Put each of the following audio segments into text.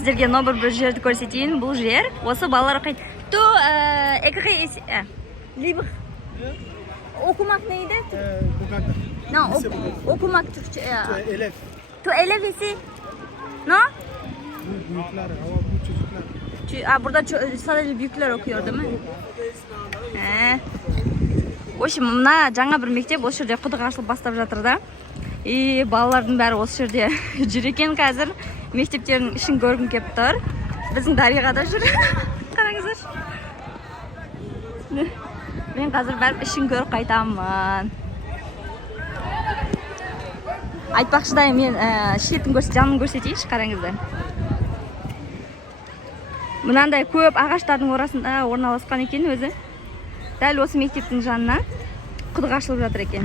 Sizlarga nomor bir yerni ko'rsatayin. Bu yer o'sha bolalar o'qiydi. Tu écrire libre. Okumak neydi? No, okumak Türkçe. Elef. Tu élève ici. No? Büyükler ama bu çocuklar. Burada sadece büyükler okuyor değil mi? Ошо мына жаңа бир мектеп ошол жерде кудук ачылып баштап жатыр да. Балалардын баары ошол жерде жүр экен азыр. Мектептердин ишин көргүм кеп тур. Биздин Дарыга да жүр. Караңыздар. Мен азыр барып ишин көрүп кайтамын. Айтпакчыдай мен шетін жанын көрсетейинчи, караңыздар. Мынандай көп агачтардын арасында орналашкан экен өзү. Дәл осы мектептің жанына құдық ашылып жатыр екен.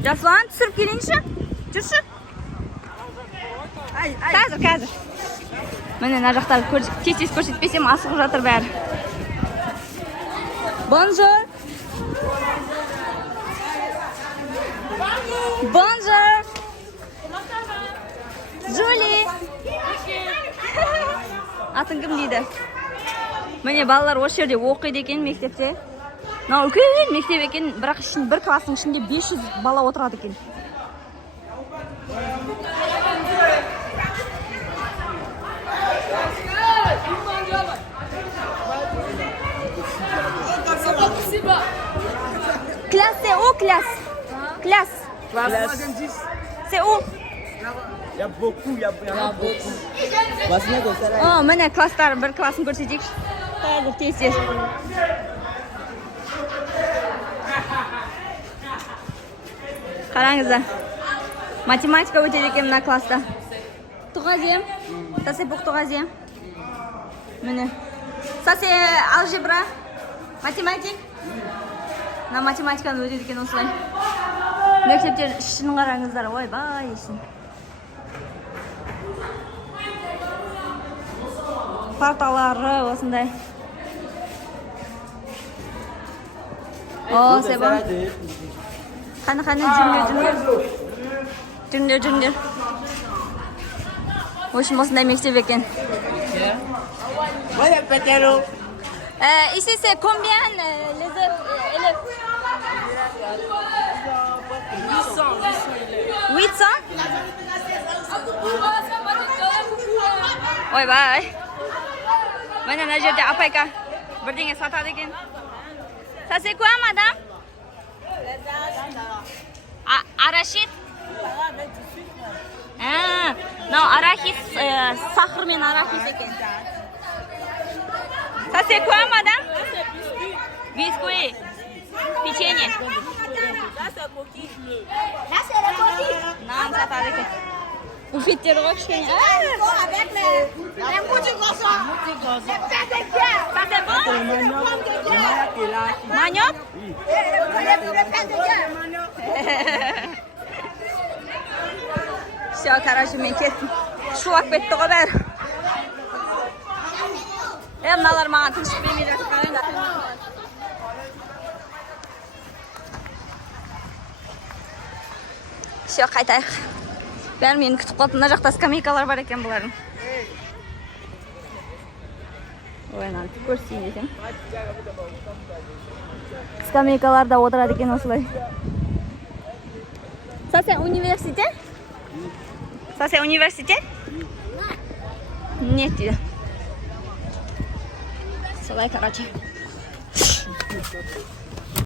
Жасуан, түсіріп келейінші? Жүрші? Қазір. Міне мына жақтарды тез көрсетпесем асығып жатыр бәрі. Бонжур. Бонжур. Жули. Атын кім дейді? Міне балалар осы жерде оқиды екен мектепте. Мынау үлкен мектеп екен, бірақ бір класстың ішінде 500 бала отырады екен. Класс, c'est où classe? Classe. C'est où? Il y a beaucoup, il y a beaucoup. Міне класстар, бір классын көрсетейікші. Қазір тез. Қараңыздар. Математика өтеді екен мына класста. Troisième. Ça c'est pour troisième. Міне. Ça c'est algebra. Математик. Мына математиканы өтеді екен осылай. Мектептер ішін қараңыздар. Ойбай ішін. Парталары осындай. C'est bon. Қаны жүңдер. Ошым осындай мектеп екен. Ici c'est combien les élèves? 800. Ойбай. Міне мына жерде апайка бірдеңе сатады екен. Ça c'est quoi, madame? Арахис? Non, арахис, сахар мен арахис екен. Ça c'est quoi, madame? Biscuit. Печенье. Нан сатады екен. Буфеттер ғой кішкене. Маньок? Все, короче, мен кеттім. Шулап кетті ғой бәрі. Мыналар маған тыныштық бермей жатыр, қараңдар. Все, қайтайық. Бәрі мені күтіп қалды. Мына жақта скамейкалар бар екен бұлардың. Ой, мынаны көрсетейін десем. Скамейкаларда отырады екен осылай. Ça c'est université? Ça c'est université? Нет дейді. Солай, короче.